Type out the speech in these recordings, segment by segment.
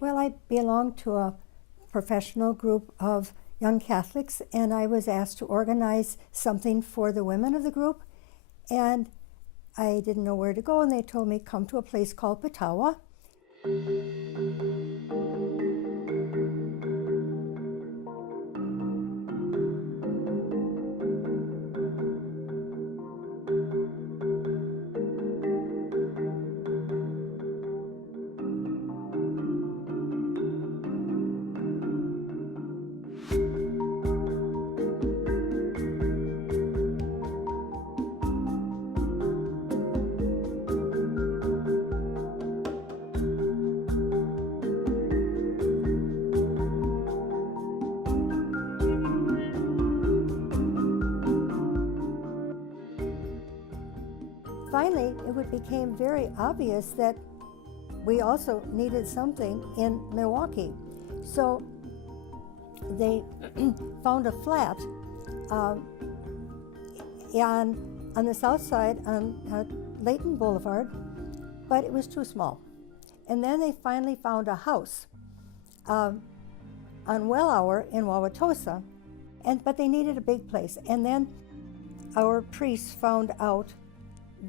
Well, I belong to a professional group of young Catholics, and I was asked to organize something for the women of the group, and I didn't know where to go, and they told me come to a place called Petawa. Finally, it became very obvious that we also needed something in Milwaukee. So they found a flat on the south side on Layton Boulevard, but it was too small. And then they finally found a house on Wellhour in Wauwatosa, but they needed a big place. And then our priests found out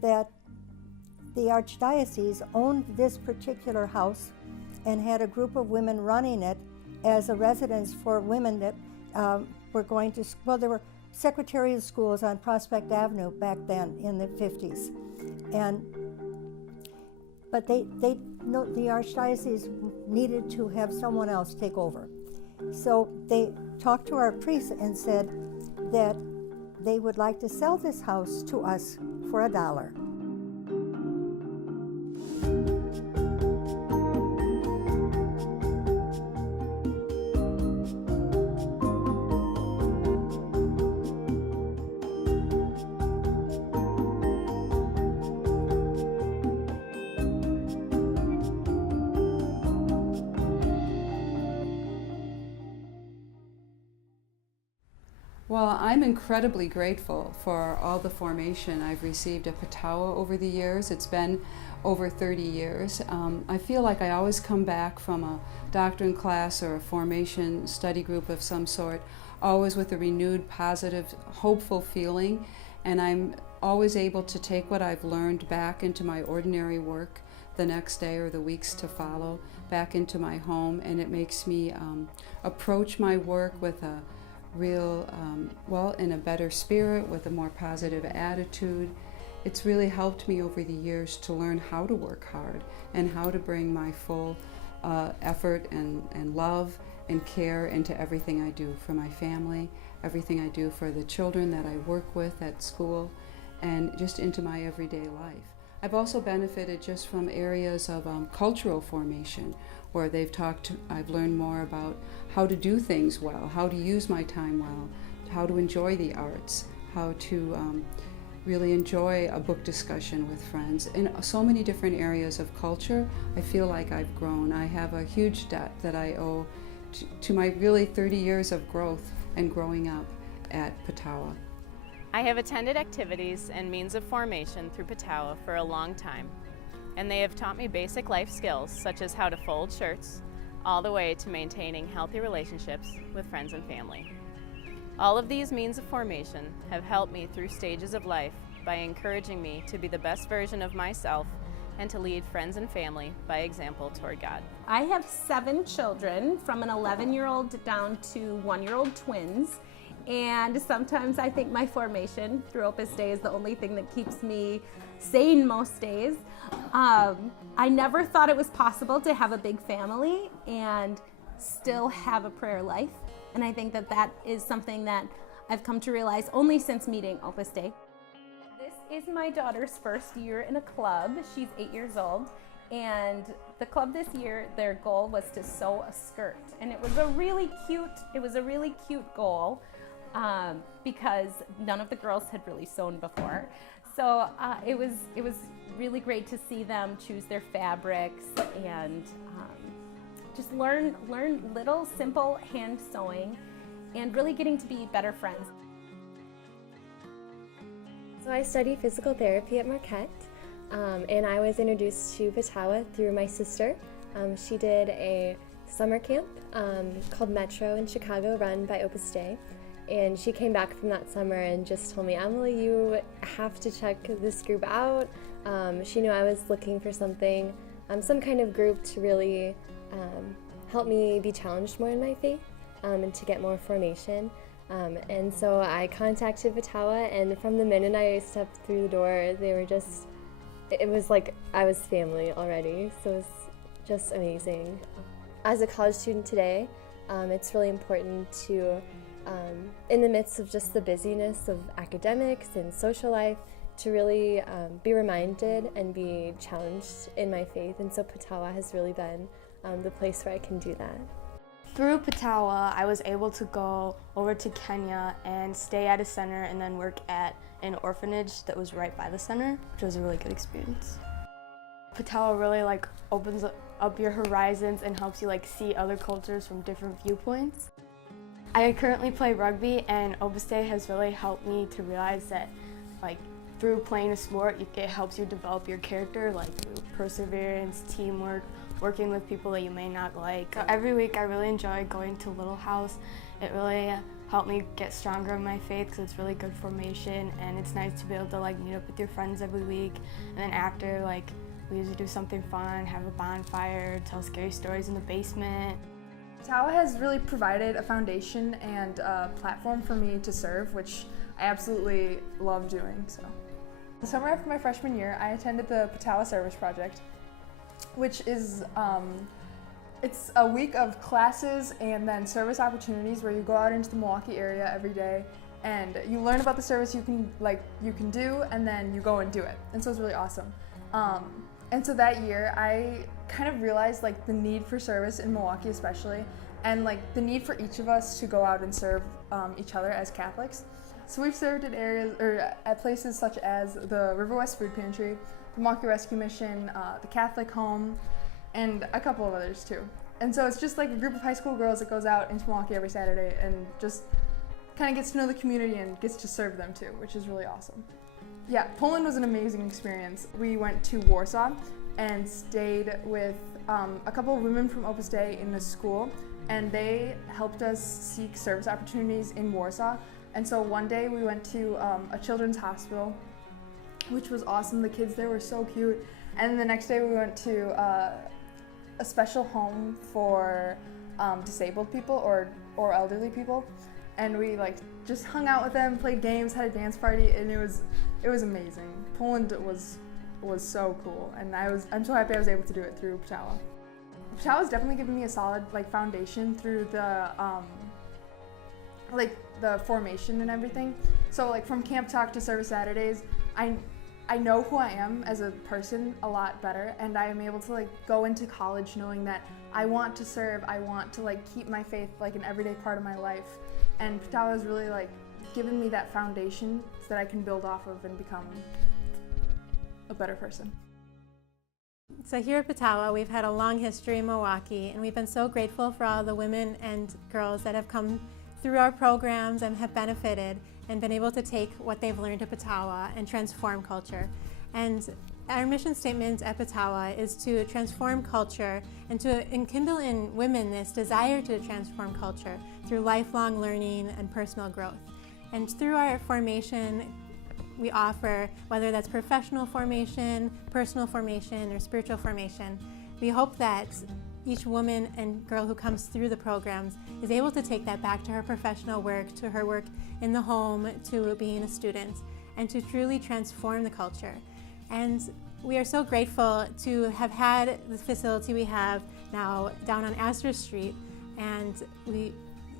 that the Archdiocese owned this particular house and had a group of women running it as a residence for women that were going to, well, there were secretarial schools on Prospect Avenue back then in the 50s. But the Archdiocese needed to have someone else take over. So they talked to our priests and said that they would like to sell this house to us for $1. Well, I'm incredibly grateful for all the formation I've received at Petawa over the years. It's been over 30 years. I feel like I always come back from a doctrine class or a formation study group of some sort, always with a renewed, positive, hopeful feeling, and I'm always able to take what I've learned back into my ordinary work the next day or the weeks to follow, back into my home, and it makes me approach my work with a real, in a better spirit, with a more positive attitude. It's really helped me over the years to learn how to work hard and how to bring my full effort and love and care into everything I do for my family, everything I do for the children that I work with at school, and just into my everyday life. I've also benefited just from areas of cultural formation where I've learned more about how to do things well, how to use my time well, how to enjoy the arts, how to really enjoy a book discussion with friends. In so many different areas of culture, I feel like I've grown. I have a huge debt that I owe to my really 30 years of growth and growing up at Petawa. I have attended activities and means of formation through Petawa for a long time, and they have taught me basic life skills such as how to fold shirts, all the way to maintaining healthy relationships with friends and family. All of these means of formation have helped me through stages of life by encouraging me to be the best version of myself and to lead friends and family by example toward God. I have 7 children, from an 11-year-old down to 1-year-old twins. And sometimes I think my formation through Opus Dei is the only thing that keeps me sane most days. I never thought it was possible to have a big family and still have a prayer life. And I think that is something that I've come to realize only since meeting Opus Dei. This is my daughter's first year in a club. She's 8 years old. And the club this year, their goal was to sew a skirt. And it was a really cute goal. Because none of the girls had really sewn before. So it was really great to see them choose their fabrics and just learn little simple hand sewing and really getting to be better friends. So I study physical therapy at Marquette, and I was introduced to Petawa through my sister. She did a summer camp called Metro in Chicago, run by Opus Dei. And she came back from that summer and just told me, Emily, you have to check this group out. She knew I was looking for something, some kind of group to really help me be challenged more in my faith and to get more formation. And so I contacted Petawa, and from the minute I stepped through the door, they were just, it was like I was family already, so it was just amazing. As a college student today, it's really important to, in the midst of just the busyness of academics and social life, to really be reminded and be challenged in my faith, and so Petawa has really been the place where I can do that. Through Petawa, I was able to go over to Kenya and stay at a center and then work at an orphanage that was right by the center, which was a really good experience. Petawa really opens up your horizons and helps you see other cultures from different viewpoints. I currently play rugby, and Opus Dei has really helped me to realize that through playing a sport, it helps you develop your character, through perseverance, teamwork, working with people that you may not like. Every week I really enjoy going to Little House. It really helped me get stronger in my faith because it's really good formation, and it's nice to be able to meet up with your friends every week. And then after, we usually do something fun, have a bonfire, tell scary stories in the basement. Petawa has really provided a foundation and a platform for me to serve, which I absolutely love doing. So, the summer after my freshman year, I attended the Petawa Service Project, which is it's a week of classes and then service opportunities where you go out into the Milwaukee area every day and you learn about the service you can do, and then you go and do it. And so it's really awesome. And so that year I kind of realized the need for service in Milwaukee especially, and the need for each of us to go out and serve each other as Catholics. So we've served at at places such as the River West Food Pantry, the Milwaukee Rescue Mission, the Catholic Home, and a couple of others too. And so it's just a group of high school girls that goes out into Milwaukee every Saturday and just kind of gets to know the community and gets to serve them too, which is really awesome. Yeah, Poland was an amazing experience. We went to Warsaw and stayed with a couple of women from Opus Dei in the school, and they helped us seek service opportunities in Warsaw. And so one day we went to a children's hospital, which was awesome. The kids there were so cute. And the next day we went to a special home for disabled people or elderly people. And we just hung out with them, played games, had a dance party, and it was amazing. Poland was so cool, and I'm so happy I was able to do it through Petawa. Petawa's definitely given me a solid foundation through the the formation and everything. So from Camp Talk to Service Saturdays, I know who I am as a person a lot better, and I am able to go into college knowing that I want to serve, I want to keep my faith an everyday part of my life. And Petawa has really given me that foundation so that I can build off of and become a better person. So here at Petawa, we've had a long history in Milwaukee, and we've been so grateful for all the women and girls that have come through our programs and have benefited and been able to take what they've learned at Petawa and transform culture. And our mission statement at Petawa is to transform culture and to enkindle in women this desire to transform culture through lifelong learning and personal growth. And through our formation, we offer, whether that's professional formation, personal formation, or spiritual formation, we hope that each woman and girl who comes through the programs is able to take that back to her professional work, to her work in the home, to being a student, and to truly transform the culture. And we are so grateful to have had the facility we have now down on Astor Street, and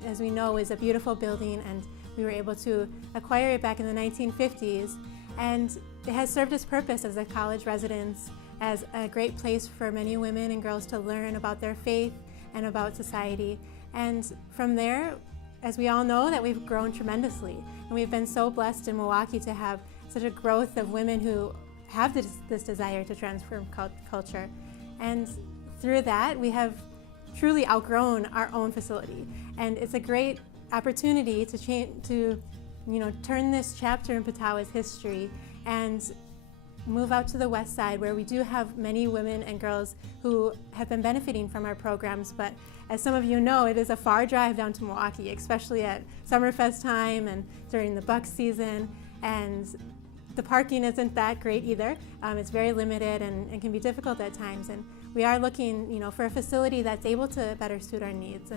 as we know, is a beautiful building, and we were able to acquire it back in the 1950s, and it has served its purpose as a college residence, as a great place for many women and girls to learn about their faith and about society. And from there, as we all know, that we've grown tremendously. And we've been so blessed in Milwaukee to have such a growth of women who have this desire to transform culture. And through that, we have truly outgrown our own facility. And it's a great opportunity to turn this chapter in Petawa's history and move out to the west side, where we do have many women and girls who have been benefiting from our programs, but as some of you know, it is a far drive down to Milwaukee, especially at Summerfest time and during the buck season, and the parking isn't that great either. It's very limited and can be difficult at times, and we are looking, for a facility that's able to better suit our needs,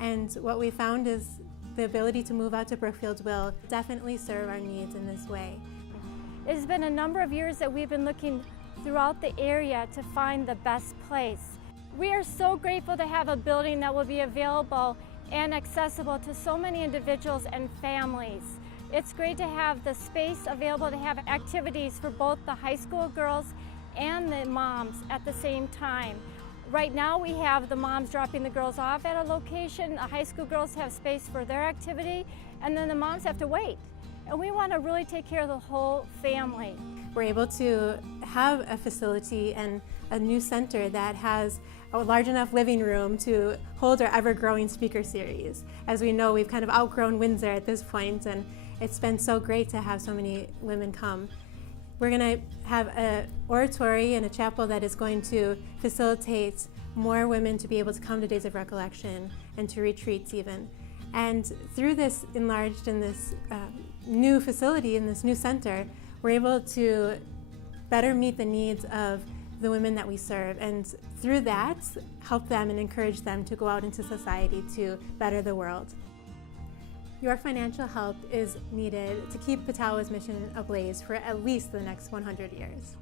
and what we found is the ability to move out to Brookfield will definitely serve our needs in this way. It's been a number of years that we've been looking throughout the area to find the best place. We are so grateful to have a building that will be available and accessible to so many individuals and families. It's great to have the space available to have activities for both the high school girls and the moms at the same time. Right now we have the moms dropping the girls off at a location, the high school girls have space for their activity, and then the moms have to wait. And we want to really take care of the whole family. We're able to have a facility and a new center that has a large enough living room to hold our ever-growing speaker series. As we know, we've kind of outgrown Windsor at this point, and it's been so great to have so many women come. We're going to have an oratory and a chapel that is going to facilitate more women to be able to come to Days of Recollection and to retreats even. And through this enlarged and this new facility in this new center, we're able to better meet the needs of the women that we serve, and through that, help them and encourage them to go out into society to better the world. Your financial help is needed to keep Petawa's mission ablaze for at least the next 100 years.